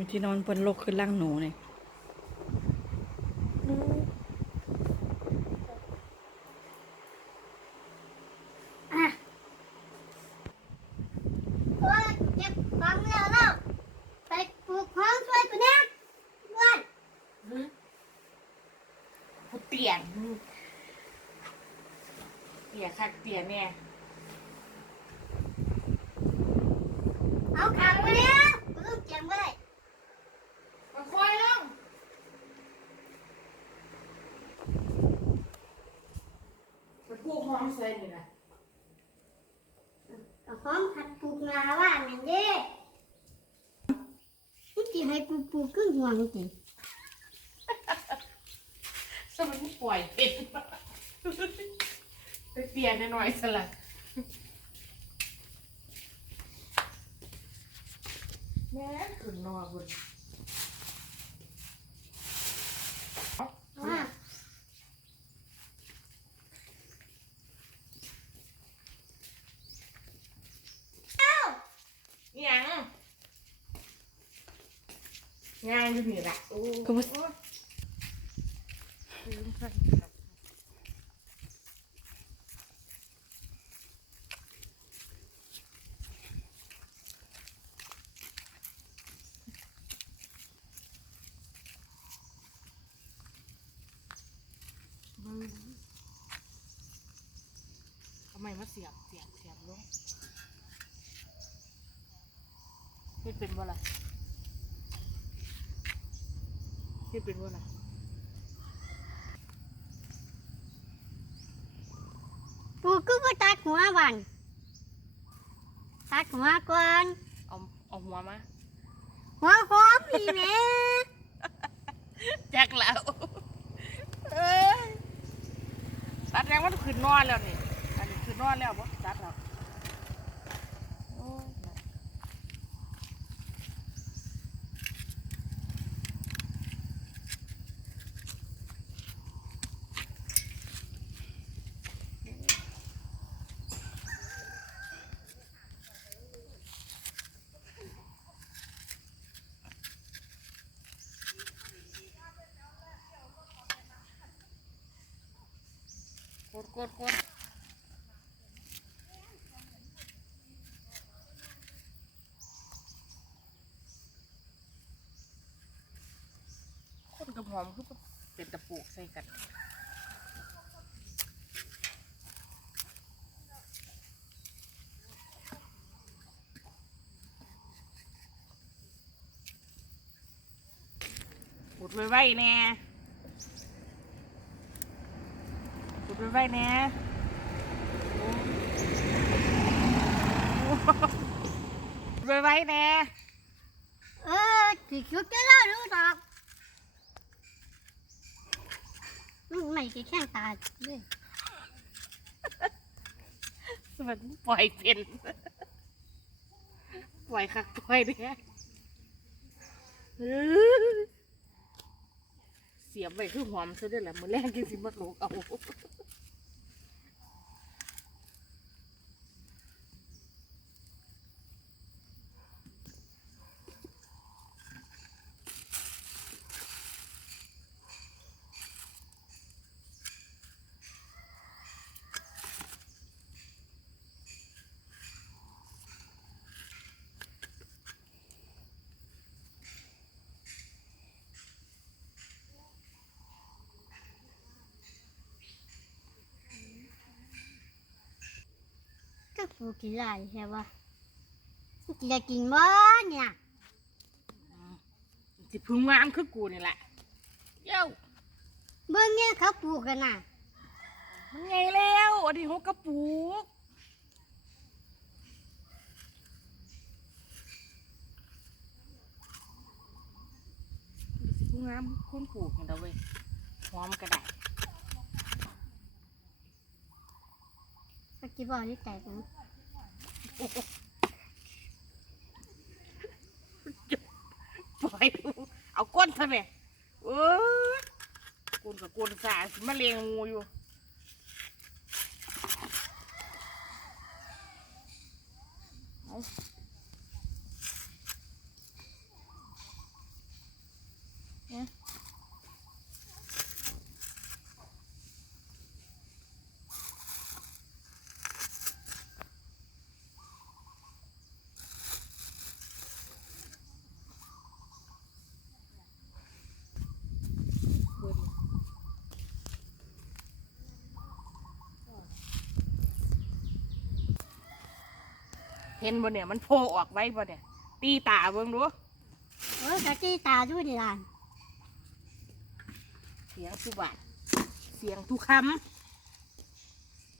งที่นอนเพิ่นลกขึ้นล่างหนูนี่อะโอ้ยเก็บของแล้วแล้วไปปลูกของช่วยกูเนี่ยด้วยกูเตียนเตียคักเตียแน่เอาขังไว้เนี่ยกูต้องเก็บไว้ มาคอยลง ไปกู้ห้องใส่นี่นะเอาของขัดปลูกนาว่านนั่นเด้นี่จะให้กูปลูกครึ่งห่วงจริงสมันปล่อยเป็นไปเปลี่ยนหน่อยๆสละแม่ขึ้นนอนบน ว่า อิหยัง งานอยู่นี่แหละโอ้ก็บ่ ทำไมมาเสียบเสียบเสียบลงเฮ็ดเป็นบ่ล่ะ เฮ็ดเป็นบ่ล่ะปลูกกูก็ตัดหัววันตัดหัวก่อนเอาเอาหัวมา หัวหอมอีแม่จักแล้วเอ้ยตัดแรงมันขึ้นนอนแล้วนี่อันนี้ขึ้นนอนแล้วบ่ตัดแล้ว ดกดกดคนกับหอมคือเป็นตะปูกใส่กันปุดไว้ไว้แน่ปุด ไว้ไว้แน่โอ้ปุดไว้ไว้แน่เออสิชุดจะเล่ารู้ดอกลูกไม่จะแข้งตาด้วยมันปล่อยเป็น ปล่อยคักปล่อยเนี่ย เสียบไปคือหอมซะด้วยแหละมือแรกกินสิมาลูกเอา ก็ปลูกกี่ไรใช่ปะจะกินบ่เนี่ยสิพึ่งงามคือกูนี่แหละเย้าเบิ่งเนี่ยเขาปลูกกันน่ะมันไงแล้วอันนี้หกกระปุกสิพึ่งงามคนปลูกเห็นเด้อเว้ยหอมกระไดก็กี่บ่ที่แตกนะ ปล่อยดูเอาก้นซะแม่เออก้นกับก้นสาสมาเลียงงูอยู่เอา เห็นบ่เนี่ยมันโผล่ออกไว้บ่เนี่ย ตีตาเบิ่งดูเออกะจี้ตาด้วยดิล่ะเสียงทุกบาทเสียงทุกคำ